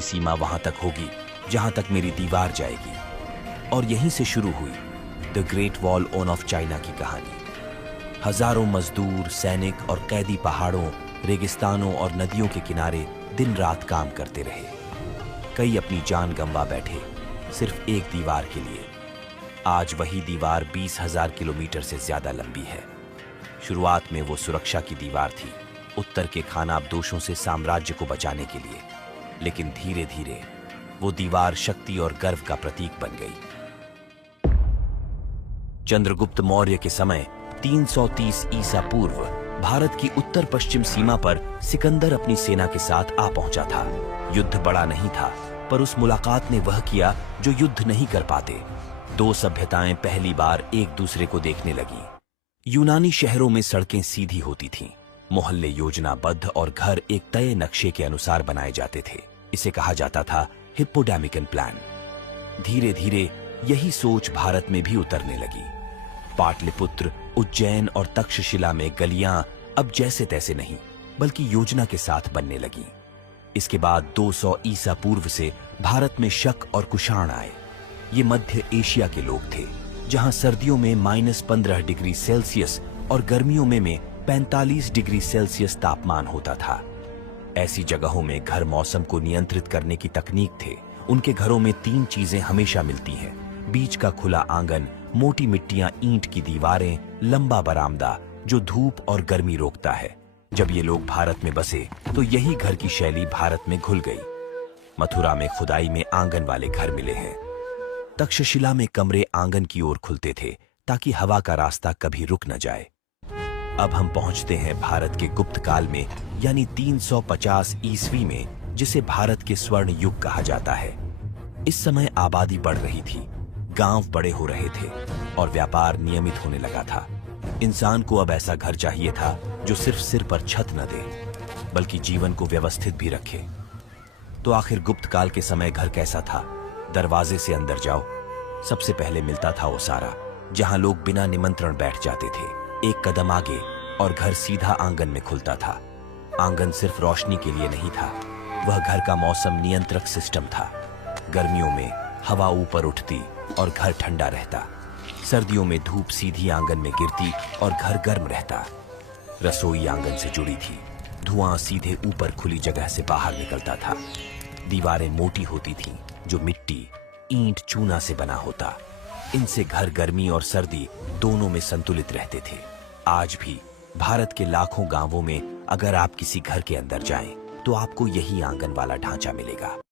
सीमा वहां तक होगी जहां तक मेरी दीवार जाएगी। और यहीं से शुरू हुई the great wall of China की कहानी। हजारों मजदूर, सैनिक और कैदी पहाड़ों, रेगिस्तानों और नदियों के किनारे दिन रात काम करते रहे। कई अपनी जान गंवा बैठे सिर्फ एक दीवार के लिए। आज वही दीवार 20,000 किलोमीटर से ज्यादा लंबी है। शुरुआत में वो सुरक्षा की दीवार थी, उत्तर के खानाबदोशों से साम्राज्य को बचाने के लिए। लेकिन धीरे धीरे वो दीवार शक्ति और गर्व का प्रतीक बन गई। चंद्रगुप्त मौर्य के समय 330 ईसा पूर्व भारत की उत्तर पश्चिम सीमा पर सिकंदर अपनी सेना के साथ आ पहुंचा था। युद्ध बड़ा नहीं था, पर उस मुलाकात ने वह किया जो युद्ध नहीं कर पाते। दो सभ्यताएं पहली बार एक दूसरे को देखने लगी। यूनानी शहरों में सड़कें सीधी होती थीं, मोहल्ले योजनाबद्ध और घर एक तय नक्शे के अनुसार बनाए जाते थे। इसे कहा जाता था हिप्पोडैमिकन प्लान। धीरे धीरे यही सोच भारत में भी उतरने लगी। पाटलिपुत्र, उज्जैन और तक्षशिला में गलियां अब जैसे तैसे नहीं, बल्कि योजना के साथ बनने लगी। इसके बाद 200 ईसा पूर्व से भारत में शक और कुषाण आए। ये मध्य एशिया के लोग थे, जहां सर्दियों में -15 डिग्री सेल्सियस और गर्मियों में 45 डिग्री सेल्सियस तापमान होता था। ऐसी जगहों में घर मौसम को नियंत्रित करने की तकनीक थे। उनके घरों में 3 चीजें हमेशा मिलती हैं: बीच का खुला आंगन, मोटी मिट्टियां, ईंट की दीवारें, लंबा बरामदा जो धूप और गर्मी रोकता है। जब ये लोग भारत में बसे तो यही घर की शैली भारत में घुल गई। मथुरा में खुदाई में आंगन वाले घर मिले हैं। तक्षशिला में कमरे आंगन की ओर खुलते थे ताकि हवा का रास्ता कभी रुक न जाए। अब हम पहुंचते हैं भारत के गुप्त काल में, यानी 350 ईस्वी में, जिसे भारत के स्वर्ण युग कहा जाता है। इस समय आबादी बढ़ रही थी, गांव बड़े हो रहे थे और व्यापार नियमित होने लगा था। इंसान को अब ऐसा घर चाहिए था जो सिर्फ सिर पर छत न दे, बल्कि जीवन को व्यवस्थित भी रखे। तो आखिर गुप्त काल के समय घर कैसा था? दरवाजे से अंदर जाओ, सबसे पहले मिलता था ओसारा, जहां लोग बिना निमंत्रण बैठ जाते थे। एक कदम आगे और घर सीधा आंगन में खुलता था। आंगन सिर्फ रोशनी के लिए नहीं था, वह घर का मौसम नियंत्रक सिस्टम था। गर्मियों में हवा ऊपर उठती और घर ठंडा रहता। सर्दियों में धूप सीधी आंगन में गिरती और घर गर्म रहता। रसोई आंगन से जुड़ी थी, धुआं सीधे ऊपर खुली जगह से बाहर निकलता था। दीवारें मोटी होती थीं, जो मिट्टी, ईंट, चूना से बना होता। इनसे घर गर्मी और सर्दी दोनों में संतुलित रहते थे। आज भी भारत के लाखों गांवों में अगर आप किसी घर के अंदर जाएं, तो आपको यही आंगन वाला ढांचा मिलेगा।